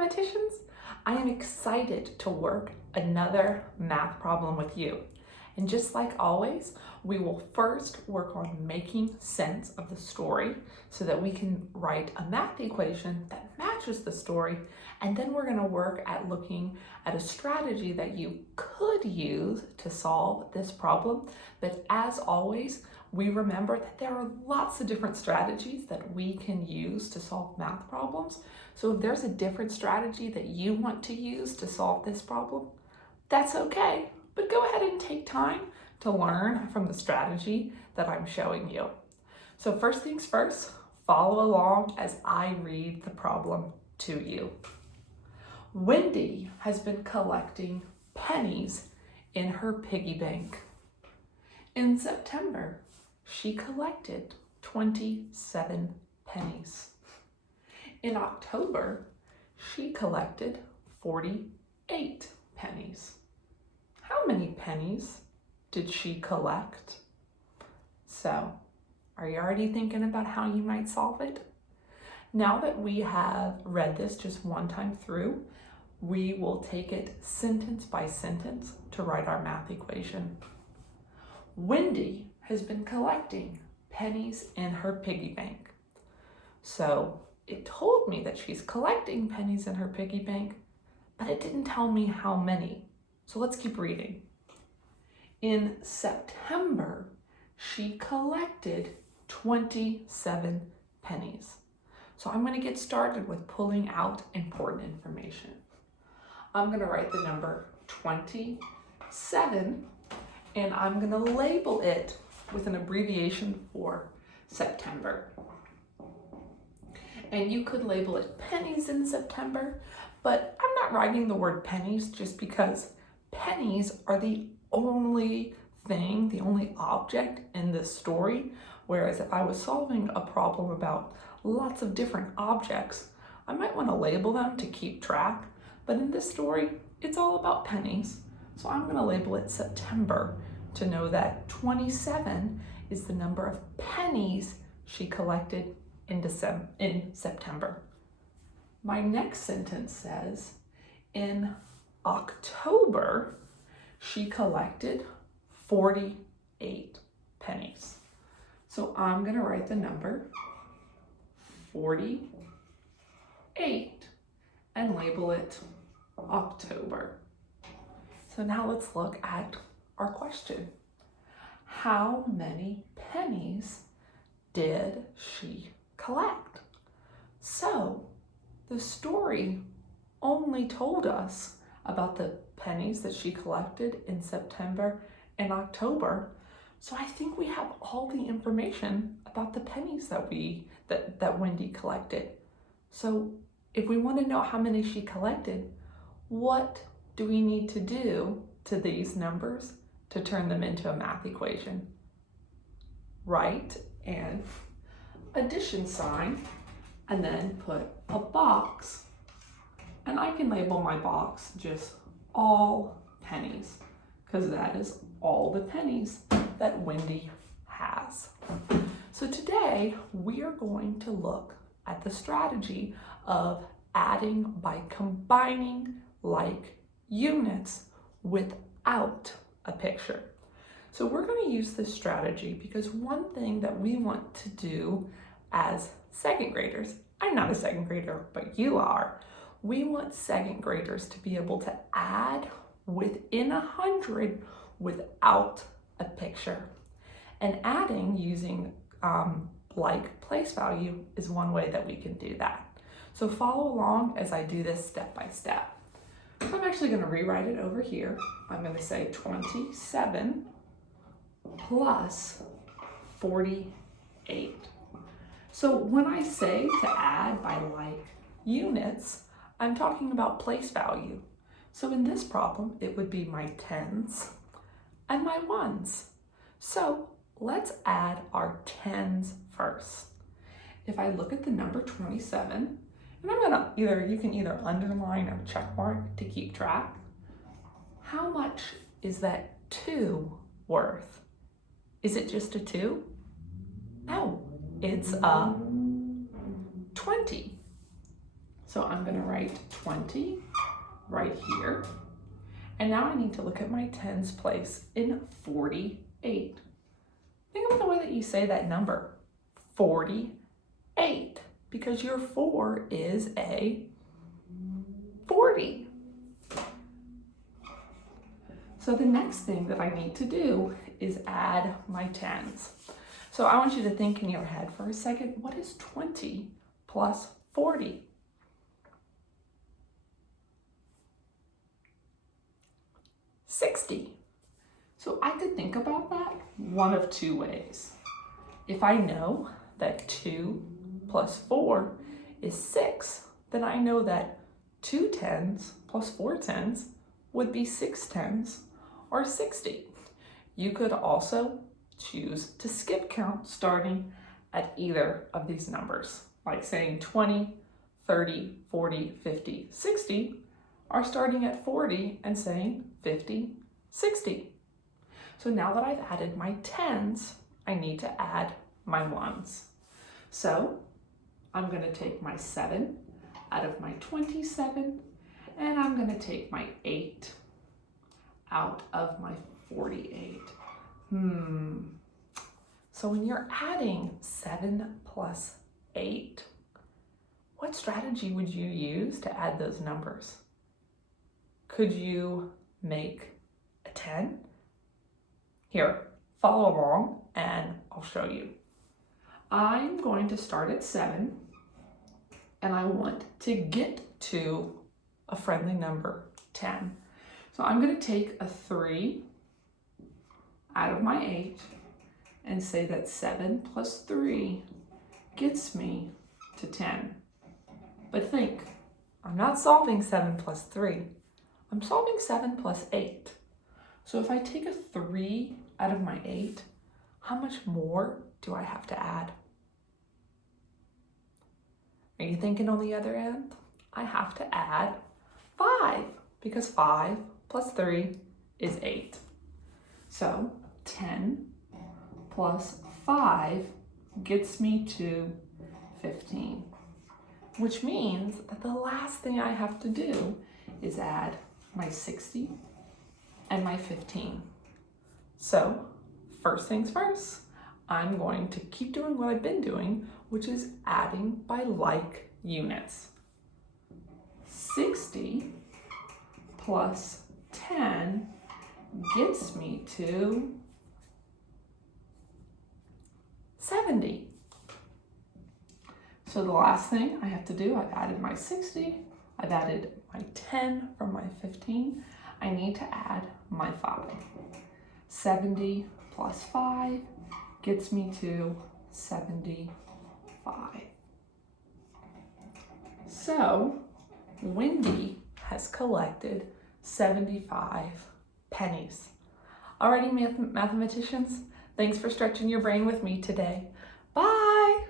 mathematicians! I am excited to work another math problem with you. And just like always, we will first work on making sense of the story so that we can write a math equation that matches the story. And then we're going to work at looking at a strategy that you could use to solve this problem. But as always, we remember that there are lots of different strategies that we can use to solve math problems. So if there's a different strategy that you want to use to solve this problem, that's okay. But go ahead and take time to learn from the strategy that I'm showing you. So first things first, follow along as I read the problem to you. Wendy has been collecting pennies in her piggy bank. In September, she collected 27 pennies. In October, she collected 48 pennies. How many pennies did she collect? So, are you already thinking about how you might solve it? Now that we have read this just one time through, we will take it sentence by sentence to write our math equation. Wendy has been collecting pennies in her piggy bank. So it told me that she's collecting pennies in her piggy bank, but it didn't tell me how many. So let's keep reading. In September, she collected 27 pennies. So I'm going to get started with pulling out important information. I'm going to write the number 27 and I'm going to label it with an abbreviation for September. And you could label it pennies in September, but I'm not writing the word pennies just because pennies are the only thing, the only object in this story. Whereas if I was solving a problem about lots of different objects, I might want to label them to keep track. But in this story, it's all about pennies. So I'm going to label it September to know that 27 is the number of pennies she collected in September. My next sentence says, in October, she collected 48 pennies. So I'm going to write the number 48 and label it October. So now let's look at our question. How many pennies did she collect? So the story only told us about the pennies that she collected in September and October. So I think we have all the information about the pennies that Wendy collected. So if we want to know how many she collected, what do we need to do to these numbers to turn them into a math equation? Write an addition sign and then put a box. And I can label my box just all pennies because that is all the pennies that Wendy has. So today we are going to look at the strategy of adding by combining like units without a picture. So we're going to use this strategy because one thing that we want to do as second graders, I'm not a second grader, but you are, we want second graders to be able to add within 100 without a picture. And adding using like place value is one way that we can do that. So follow along as I do this step by step. So I'm actually going to rewrite it over here. I'm going to say 27 plus 48. So when I say to add by like units, I'm talking about place value. So in this problem, it would be my tens and my ones. So let's add our tens first. If I look at the number 27, and I'm gonna you can either underline or check mark to keep track. How much is that 2 worth? Is it just a 2? No, it's a 20. So I'm gonna write 20 right here. And now I need to look at my tens place in 48. Think about the way that you say that number, 48, because your 4 is a 40. So the next thing that I need to do is add my tens. So I want you to think in your head for a second, what is 20 plus 40? $60. So I could think about that one of two ways. If I know that 2 plus 4 is 6, then I know that 2 tens plus 4 tens would be 6 tens, or 60. You could also choose to skip count starting at either of these numbers, like saying 20, 30, 40, 50, 60, or starting at 40 and saying 50, 60. So now that I've added my tens, I need to add my ones. So I'm going to take my 7 out of my 27, and I'm going to take my 8 out of my 48. So when you're adding 7 plus 8, what strategy would you use to add those numbers? Could you make a 10? Here, follow along and I'll show you. I'm going to start at 7 and I want to get to a friendly number, 10. So I'm going to take a 3 out of my 8 and say that 7 plus 3 gets me to 10. But think, I'm not solving 7 plus 3. I'm solving 7 plus 8. So if I take a 3 out of my 8, how much more do I have to add? Are you thinking on the other end? I have to add 5, because 5 plus 3 is 8. So 10 plus 5 gets me to 15, which means that the last thing I have to do is add my 60 and my 15. So first things first, I'm going to keep doing what I've been doing, which is adding by like units. 60 plus 10 gets me to 70. So the last thing I have to do, I've added my 60, I've added my 10 from my 15, I need to add my 5. 70 plus 5 gets me to 75. So Wendy has collected 75 pennies. Alrighty, mathematicians, thanks for stretching your brain with me today. Bye!